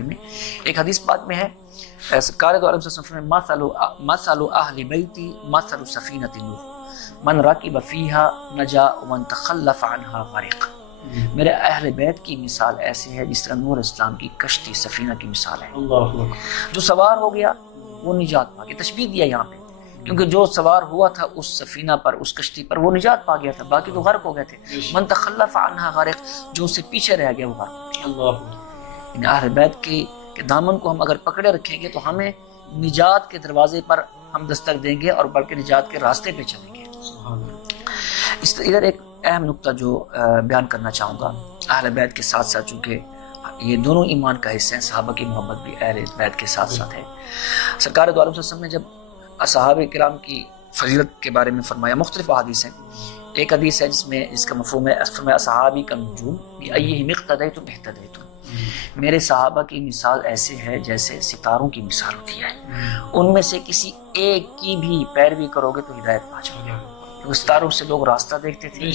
بخاری میں ایک حدیث پاک میں ہے سرکار دو عالم صلی اللہ علیہ وسلم مثل اہل بیتی مثل سفینۃ نوح من راکب فیہا نجا ومن تخلف عنہا غرق. میرے اہل بیت کی مثال ایسی ہے جس طرح نوح علیہ السلام کی کشتی سفینہ کی مثال ہے. جو سوار ہو گیا وہ نجات پا گیا. تشبیہ دیا یہاں پہ کیونکہ جو سوار ہوا تھا اس سفینہ پر اس کشتی پر وہ نجات پا گیا تھا, باقی تو غرق ہو گئے تھے. من تخلف عنہا غرق, جو اس سے پیچھے رہ گیا وہ غرق ہو گیا. ان اہل بیت کے دامن کو ہم اگر پکڑے رکھیں گے تو ہمیں نجات کے دروازے پر ہم دستک دیں گے اور بلکہ نجات کے راستے پہ چلیں گے. ادھر ایک اہم نقطہ جو بیان کرنا چاہوں گا, اہل بیت کے ساتھ ساتھ چونکہ یہ دونوں ایمان کا حصہ ہیں, صحابہ کی محبت بھی اہل بیت کے ساتھ ساتھ ہے. سرکار دو عالم صلی اللہ علیہ وسلم نے جب صحابہ کرام کی فضیلت کے بارے میں فرمایا, مختلف احادیث ہیں. ایک حدیث ہے جس کا مفہوم ہے فرمایا صحابی کا نجوم بأیہم اقتدیتم اہتدیتم. میرے صحابہ کی مثال ایسے ہے جیسے ستاروں کی مثال ہوتی ہے, ان میں سے کسی ایک کی بھی پیروی کرو گے تو ہدایت پا جاؤ گے. کیونکہ ستاروں سے لوگ راستہ دیکھتے تھے.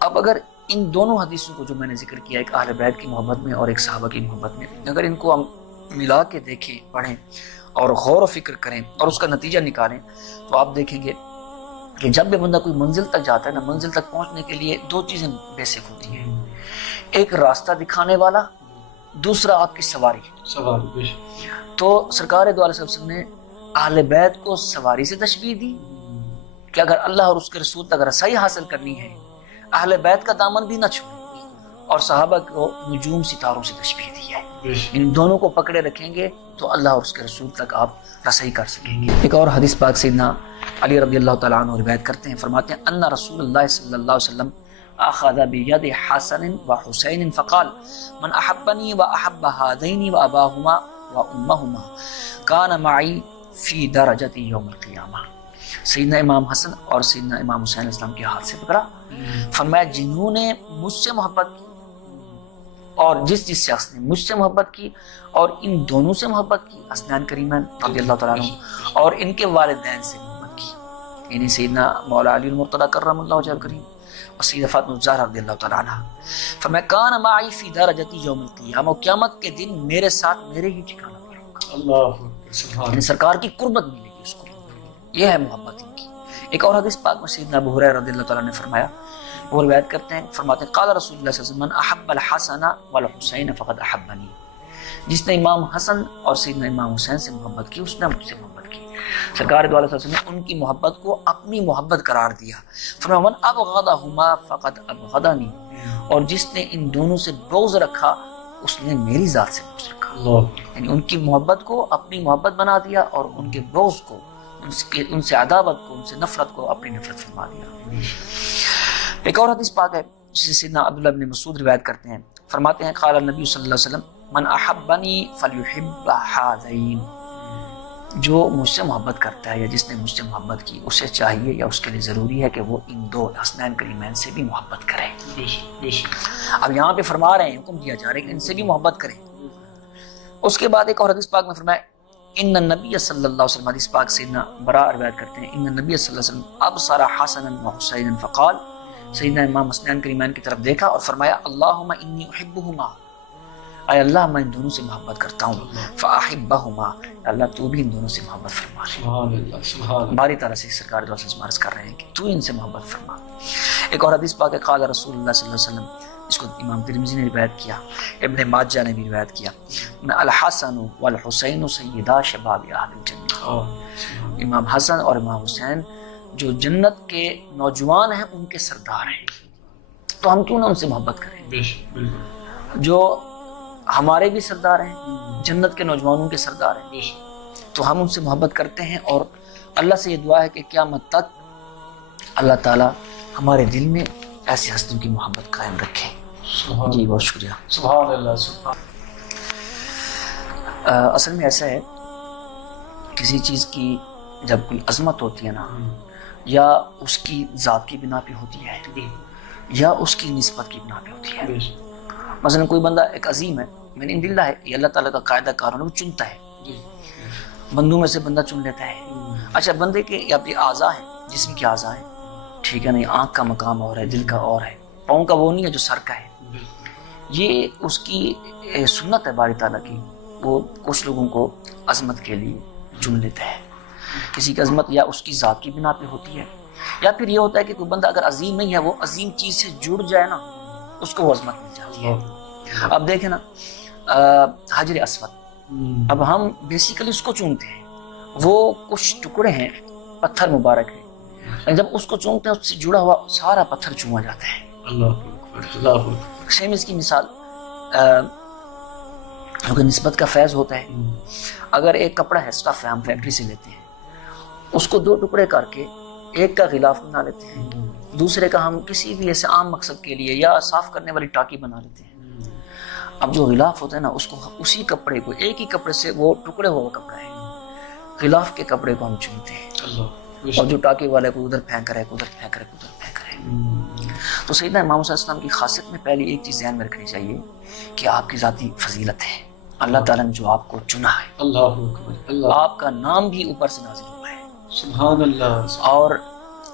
اب اگر ان دونوں حدیثوں کو جو میں نے ذکر کیا, ایک اہل بیت کی محبت میں اور ایک صحابہ کی محبت میں, اگر ان کو ہم ملا کے دیکھیں, پڑھیں اور غور و فکر کریں اور اس کا نتیجہ نکالیں تو آپ دیکھیں گے کہ جب بھی بندہ کوئی منزل تک جاتا ہے نا, منزل تک پہنچنے کے لیے دو چیزیں بیسک ہوتی ہیں, ایک راستہ دکھانے والا, دوسرا آپ کی سواری. تو سرکار دو علیہ وسلم نے اہل بیت کو سواری سے تشبیہ دی کہ اگر اللہ اور اس کے رسول تک رسائی حاصل کرنی ہے اہل بیت کا دامن بھی نہ چھوڑیں, اور صحابہ کو نجوم ستاروں سے تشبیہ دی ہے. ان دونوں کو پکڑے رکھیں گے تو اللہ اور اس کے رسول تک آپ رسائی کر سکیں گے. ایک اور حدیث پاک سیدنا علی رضی اللہ تعالیٰ عنہ روایت کرتے ہیں, فرماتے ہیں ان رسول اللہ صلی اللہ علیہ وسلم اخذ بید حسن و حسین فقال من احبنی و احب هذین و اباہما و امہما کان معی فی درجتی یوم القیامہ. سیدنا امام حسن اور سیدنا امام حسین علیہ السلام کے ہاتھ سے پکڑا, فرمایا جنہوں نے مجھ سے محبت کی اور جس شخص نے مجھ سے محبت کی اور ان دونوں سے محبت کی, حسنین کریمین رضی اللہ تعالیٰ عنہ, اور ان کے والدین سے محبت کی, یعنی سیدنا مولا علی المرتضی کرم اللہ وجہہ کریم اور سیدہ فاطمہ الزہرا رضی اللہ تعالیٰ عنہ, فرمایا کان معی فی درجتی یوم القیامہ, اور قیامت کے دن میرے ساتھ میرے ہی ٹھکانہ پر ہوگا. اللہ, یعنی سرکار کی قربت ملے گی اس کو, یہ ہے محبت ان کی. ایک اور حدیث پاک میں سیدنا ابو ہریرہ رضی اللہ تعالیٰ نے فرمایا, وہ روایت کرتے ہیں, فرماتے ہیں قال رسول اللہ صلی اللہ علیہ وسلم من احب الحسن والحسین فقد احبنی. جس نے امام حسن اور سیدنا امام حسین سے محبت کی اس نے مجھ سے محبت کی. سرکار دو علیہ وسلم نے ان کی محبت کو اپنی محبت قرار دیا. فرمایا من ابغضہما فقد ابغضنی, اور جس نے ان دونوں سے بغض رکھا اس نے میری ذات سے بغض رکھا. یعنی ان کی محبت کو اپنی محبت بنا دیا اور ان کے بغض کو, ان سے عداوت کو, ان سے نفرت کو اپنی نفرت فرما دیا. ایک اور حدیث پاک ہے جسے سیدنا عبداللہ بن مسعود روایت کرتے ہیں, فرماتے ہیں قال النبی صلی اللہ علیہ وسلم من احبنی فلیحب ہذین. جو مجھ سے محبت کرتا ہے یا جس نے مجھ سے محبت کی, اسے چاہیے یا اس کے لیے ضروری ہے کہ وہ ان دو حسنین کریمین سے بھی محبت کرے. اب یہاں پہ فرما رہے ہیں, حکم دیا جا رہا ہے کہ ان سے بھی محبت کریں. اس کے بعد ایک اور حدیث پاک میں فرمایا ان النبی صلی اللہ علیہ وسلم, حدیث پاک سیدنا براء روایت کرتے ہیں, ان النبی صلی اللہ علیہ وسلم ابصر حسنا وحسینا فقال, سیدنا امام حسنین کریمین کی طرف دیکھا اور فرمایا اللہم انی احبہما, اے اللہ میں ان دونوں سے محبت کرتا ہوں, فاحبہما, اللہ تو بھی ان دونوں سے محبت فرما. سبحان اللہ, سبحان اللہ. باری طرح سے سرکار جو سے عرض کر رہے ہیں کہ تو ان سے محبت فرما. ایک اور حدیث پاک ہے قال رسول اللہ صلی اللہ علیہ وسلم, اس کو امام ترمذی نے روایت کیا, ابن ماجہ نے بھی روایت کیا, الحسن والحسین سیدا شباب اہل الجنہ. امام حسن اور امام حسین جو جنت کے نوجوان ہیں ان کے سردار ہیں, تو ہم کیوں نہ ان سے محبت کریں. جو ہمارے بھی سردار ہیں, جنت کے نوجوانوں کے سردار ہیں, تو ہم ان سے محبت کرتے ہیں. اور اللہ سے یہ دعا ہے کہ قیامت تک اللہ تعالیٰ ہمارے دل میں ایسی ہستیوں کی محبت قائم رکھے. جی بہت شکریہ. سبحان اللہ, سبحان. اصل میں ایسا ہے, کسی چیز کی جب کوئی عظمت ہوتی ہے نا, یا اس کی ذات کی بنا پہ ہوتی ہے یا اس کی نسبت کی بنا پہ ہوتی ہے. مثلا کوئی بندہ ایک عظیم ہے, میں نے دلہ ہے, یہ اللہ تعالیٰ کا قاعدہ قانون ہے, وہ چنتا ہے, بندوں میں سے بندہ چن لیتا ہے. اچھا بندے کے یا اپنے اعضاء ہیں, جسم کے اعضاء ہیں, ٹھیک ہے نہیں, آنکھ کا مقام اور ہے, دل کا اور ہے, پاؤں کا وہ نہیں ہے جو سر کا ہے, یہ اس کی سنت ہے باری تعالیٰ کی. وہ کچھ لوگوں کو عظمت کے لیے چن لیتا ہے. کسی کی عظمت یا اس کی ذات کی بنا پہ ہوتی ہے, یا پھر یہ ہوتا ہے کہ کوئی بندہ اگر عظیم نہیں ہے, وہ عظیم چیز سے جڑ جائے نا, اس کو وہ عظمت مل جاتی ہے. اب دیکھیں نا حجر اسود, اب ہم بیسیکلی اس کو چونتے ہیں, وہ کچھ ٹکڑے ہیں پتھر مبارک ہیں, جب اس کو چونتے ہیں اس سے جڑا ہوا سارا پتھر چوما جاتا ہے. سیم اس کی مثال کیونکہ نسبت کا فیض ہوتا ہے. اگر ایک کپڑا ہے, اسٹف ہے, ہم فیکٹری سے لیتے ہیں, اس کو 2 ٹکڑے کر کے ایک کا غلاف بنا لیتے ہیں, دوسرے کا ہم کسی بھی ایسے عام مقصد کے لیے یا صاف کرنے والی ٹاکی بنا لیتے ہیں. اب جو غلاف ہوتا ہے نا, اس کو اسی کپڑے کو, ایک ہی کپڑے سے, وہ ٹکڑے ہوا کپڑا ہے, غلاف کے کپڑے کو ہم چنتے ہیں, اور جو ٹاکی والے کو ادھر پھینک رہے, ادھر پھینک رہے, ادھر پھینک رہے. تو سیدنا امام صلی اللہ علیہ وسلم کی خاصیت میں پہلی ایک چیز ذہن میں رکھنی چاہیے کہ آپ کی ذاتی فضیلت ہے. اللہ تعالیٰ نے جو آپ کو چنا ہے, اللہ آپ کا نام بھی اوپر سے نازل ہوا ہے, سبحان اللہ. اور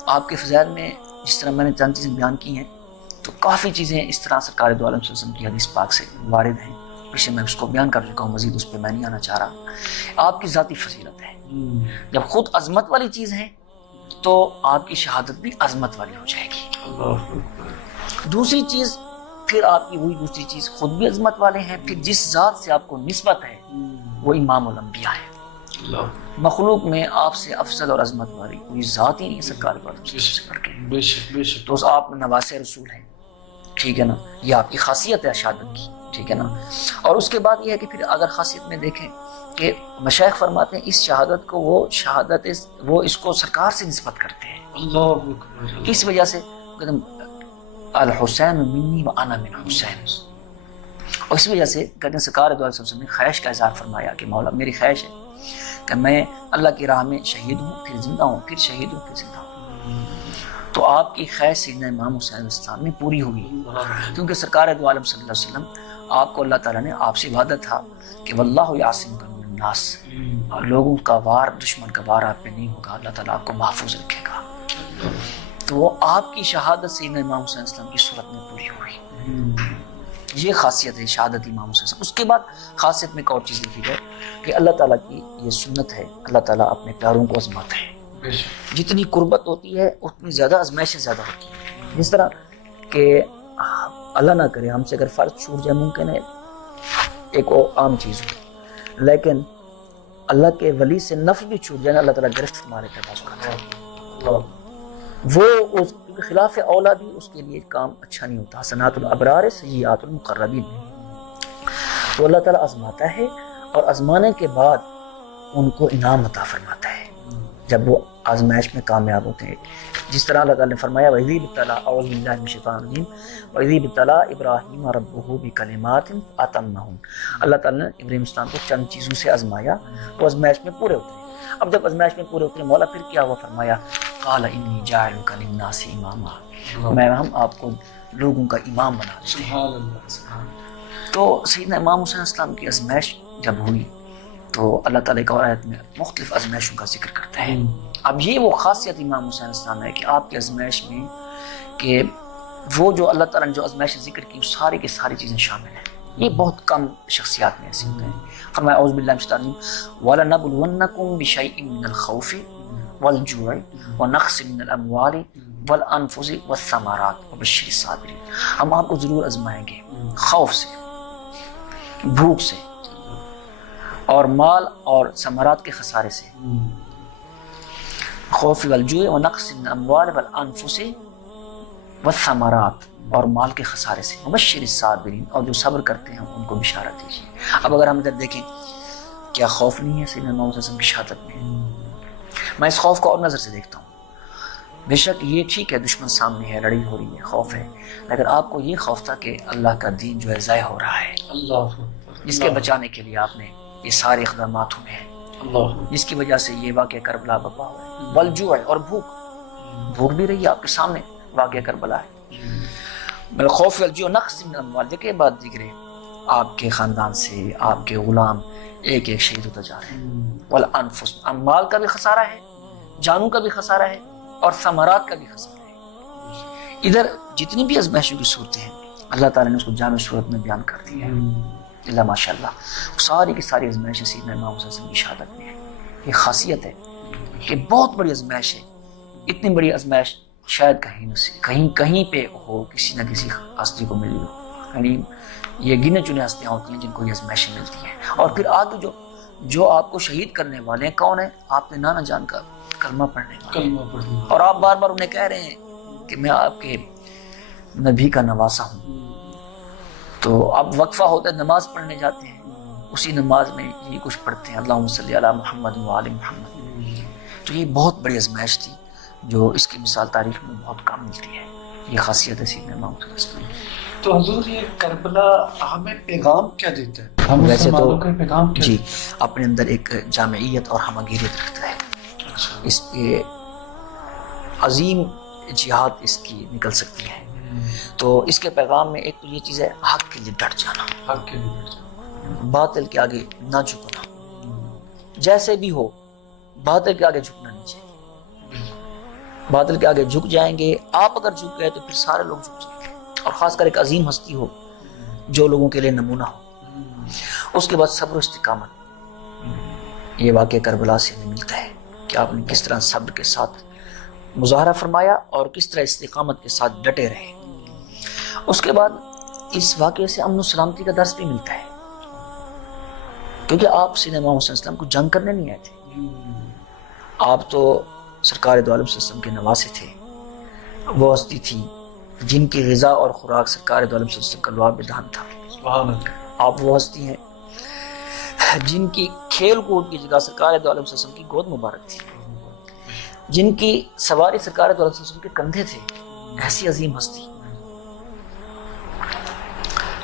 آپ کے فضائل میں جس طرح میں نے چند چیزیں بیان کی ہیں, تو کافی چیزیں اس طرح سرکار دو عالم صلی اللہ علیہ وسلم کی حدیث پاک سے وارد ہیں. پیچھے میں اس کو بیان کر چکا ہوں, مزید اس پہ میں نہیں آنا چاہ رہا. آپ کی ذاتی فضیلت ہے. جب خود عظمت والی چیز ہے تو آپ کی شہادت بھی عظمت والی ہو جائے گی. دوسری چیز, پھر آپ کی وہی دوسری چیز, خود بھی عظمت والے ہیں, پھر جس ذات سے آپ کو نسبت ہے وہ امام الانبیاء ہے. مخلوق میں آپ سے افضل اور عظمت والی کوئی ذات ہی نہیں سرکار کو سے کر کے. تو آپ نواسے رسول ہیں, ٹھیک ہے نا, یہ آپ کی خاصیت ہے شہادت کی, ٹھیک ہے نا. اور اس کے بعد یہ ہے کہ پھر اگر خاصیت میں دیکھیں کہ مشائخ فرماتے ہیں اس شہادت کو, وہ اس کو سرکار سے نسبت کرتے ہیں. کس وجہ سے؟ الحسین منی و انا من حسین. اور اس وجہ سے کہتے ہیں سرکار دو علیہ وسلم نے خواہش کا اظہار فرمایا کہ مولا میری خواہش ہے کہ میں اللہ کی راہ میں شہید ہوں, پھر زندہ ہوں, پھر شہید ہوں, پھر زندہ ہوں. تو آپ کی خواہش سیدنا امام حسین علیہ السلام میں پوری ہوئی, کیونکہ سرکار دو عالم صلی اللہ علیہ وسلم آپ کو اللہ تعالیٰ نے آپ سے وعدہ تھا کہ واللہ یعصمک من الناس, لوگوں کا وار, دشمن کا وار آپ پہ نہیں ہوگا, اللہ تعالیٰ آپ کو محفوظ رکھے گا. تو وہ آپ کی شہادت سیدنا امام حسین علیہ السلام کی صورت میں پوری ہوئی. یہ خاصیت ہے شہادت امام حسین. اس کے بعد خاصیت میں ایک اور چیز لکھی ہے کہ اللہ تعالیٰ کی یہ سنت ہے, اللہ تعالیٰ اپنے پیاروں کو آزماتا ہے. جتنی قربت ہوتی ہے اتنی زیادہ آزمائشیں زیادہ ہوتی ہیں. جس طرح کہ اللہ نہ کرے ہم سے اگر فرض چھوٹ جائے, ممکن ہے ایک عام چیز ہو, لیکن اللہ کے ولی سے نفع بھی چھوٹ جائے نا, اللہ تعالیٰ گرفت فرما لیتا ہے. وہ اس خلاف اولا بھی اس کے لیے کام اچھا نہیں ہوتا. حسنات الابرار سیئات المقربین. تو اللہ تعالیٰ آزماتا ہے, اور آزمانے کے بعد ان کو انعام عطا فرماتا ہے جب وہ آزمائش میں کامیاب ہوتے ہیں. جس طرح اللہ تعالیٰ نے فرمایا وَإِذِ ابْتَلَىٰ اعوذ باللہ من الشیطان الرجیم وَإِذِ ابْتَلَىٰ إِبْرَاهِيمَ رَبُّهُ بِكَلِمَاتٍ فَأَتَمَّهُنَّ. اللہ تعالیٰ نے ابراہیم السلام کو چند چیزوں سے آزمایا, وہ آزمائش میں پورے ہوتے ہیں. اب جب آزمائش میں پورے ہوتے ہیں, مولا پھر کیا ہوا, فرمایا قَالَ إِنِّي جَاعِلُكَ لِلنَّاسِ إِمَامًا, میں ہم آپ کو لوگوں کا امام بنا دیتے ہیں. تو سیدنا امام حسین السلام کی آزمائش جب ہوئی تو اللہ تعالیٰ ایک اور آیت میں مختلف آزمائشوں کا ذکر کرتا ہے. اب یہ وہ خاصیت امام حسین السلام ہے کہ آپ کی آزمائش میں کہ وہ جو اللہ تعالیٰ نے جو آزمائش ذکر کی ساری کی ساری چیزیں شامل ہیں. یہ بہت کم شخصیات میں ایسے ہوتے ہیں. فرمایا اعوذ باللہ من الشیطان الرجیم وَلَنَبْلُوَنَّكُمْ بِشَيْءٍ مِّنَ الْخَوْفِ وَالْجُوعِ وَنَقْصٍ مِّنَ الْأَمْوَالِ وَالْأَنفُسِ وَالثَّمَرَاتِ وَبَشِّرِ الصَّابِرِينَ. ہم آپ کو ضرور آزمائیں گے خوف سے, بھوک سے, اور مال اور ثمرات کے خسارے سے. خوف والجوع ونقص من الاموال والانفس والثمرات, اور مال کے خسارے سے. وبشر الصابرین, اور جو صبر کرتے ہیں ان کو بشارت دیجیے. اب اگر ہم ادھر دیکھیں, کیا خوف نہیں ہے سیدنا امام حسین کی شہادت میں؟ میں اس خوف کو اور نظر سے دیکھتا ہوں. بے شک یہ ٹھیک ہے, دشمن سامنے ہے, لڑائی ہو رہی ہے, خوف ہے, لیکن آپ کو یہ خوف تھا کہ اللہ کا دین جو ہے ضائع ہو رہا ہے, جس کے بچانے کے لیے آپ نے یہ سارے اقدامات ہوئے ہیں, جس کی وجہ سے یہ واقعہ کربلا بپا ہوا ہے. والجوع, اور بھوک بھی رہی ہے آپ کے سامنے, واقعہ کربلا ہے. بالخوف والجوع نقص من الاموال, دیکھیں بات ذکر ہے آپ کے خاندان سے آپ کے غلام ایک ایک شہید ہوتا جا رہے ہیں. والانفس, مال کا بھی خسارہ ہے, جانوں کا بھی خسارہ ہے, اور ثمرات کا بھی خسارہ ہے. ادھر جتنی بھی آزمائشوں کی صورتیں ہیں اللہ تعالیٰ نے اس کو جامع صورت میں بیان کر دیا ہے. اللہ ماشاء اللہ. ساری کی ساری ازمائشیں سیدنا امام حسین کی شہادت میں ہے. یہ خاصیت ہے کہ بہت بڑی ازمائش ہے. اتنی بڑی ازمائش شاید کہیں پہ ہو، کسی نہ کسی ہستی کو ملی ہو. یعنی یہ گنے چنے ہستیاں ہوتی ہیں جن کو یہ ازمائشیں ملتی ہیں. اور پھر آگے جو آپ کو شہید کرنے والے ہیں کون ہیں؟ آپ نے نانا جان کا کلمہ پڑھنے والے، اور آپ بار بار انہیں کہہ رہے ہیں کہ میں آپ کے نبی کا نواسا ہوں. تو اب وقفہ ہوتا ہے، نماز پڑھنے جاتے ہیں، اسی نماز میں یہ کچھ پڑھتے ہیں، اللہم صلی علی محمد و آل محمد. تو یہ بہت بڑی ازمائش تھی جو اس کی مثال تاریخ میں بہت کم ملتی ہے. یہ خاصیت ہے سیدنا امام حسین. تو حضور یہ کربلا ہمیں پیغام کیا دیتا ہے؟ ہم ویسے تو پیغام کیا جی اپنے اندر ایک جامعیت اور ہمگیریت رکھتا ہے. اس پہ عظیم جہاد اس کی نکل سکتی ہے. تو اس کے پیغام میں ایک تو یہ چیز ہے حق کے لیے ڈٹ جانا، حق کے لیے ڈٹ جانا، باطل کے آگے نہ جھکنا. جیسے بھی ہو باطل کے آگے جھکنا نہیں چاہیے. باطل کے آگے جھک جائیں گے آپ، اگر جھک گئے تو پھر سارے لوگ جھک جائیں گے. اور خاص کر ایک عظیم ہستی ہو جو لوگوں کے لیے نمونہ ہو. اس کے بعد صبر و استقامت. یہ واقعہ کربلا سے ہمیں ملتا ہے کہ آپ نے کس طرح صبر کے ساتھ مظاہرہ فرمایا اور کس طرح استقامت کے ساتھ ڈٹے رہے. اس کے بعد اس واقعے سے امن و سلامتی کا درس بھی ملتا ہے، کیونکہ آپ سیدنا امام حسین السلام کو جنگ کرنے نہیں آئے تھے. آپ تو سرکار دو عالم صلی اللہ علیہ وسلم کے نواسے تھے. وہ ہستی تھی جن کی غذا اور خوراک سرکار دو عالم صلی اللہ علیہ وسلم کا لعاب دہن تھا. سبحان اللہ. آپ وہ ہستی ہیں جن کی کھیل کود کی جگہ سرکار دو عالم صلی اللہ علیہ وسلم کی گود مبارک تھی، جن کی سواری سرکار دو عالم صلی اللہ علیہ وسلم کے کندھے تھے. ایسی عظیم ہستی.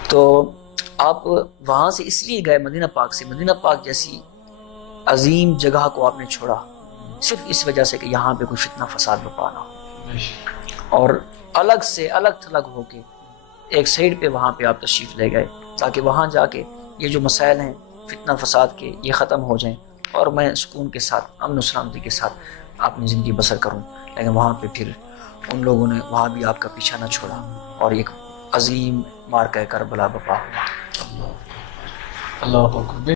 تو آپ وہاں سے اس لیے گئے مدینہ پاک سے، مدینہ پاک جیسی عظیم جگہ کو آپ نے چھوڑا صرف اس وجہ سے کہ یہاں پہ کوئی فتنہ فساد برپا نہ ہو. اور الگ سے الگ تھلگ ہو کے ایک سائڈ پہ وہاں پہ آپ تشریف لے گئے تاکہ وہاں جا کے یہ جو مسائل ہیں فتنہ فساد کے یہ ختم ہو جائیں اور میں سکون کے ساتھ امن و سلامتی کے ساتھ اپنی زندگی بسر کروں. لیکن وہاں پہ پھر ان لوگوں نے وہاں بھی آپ کا پیچھا نہ چھوڑا اور ایک عظیم مارکہ کربلا برپا ہوا. اللہ اکبر.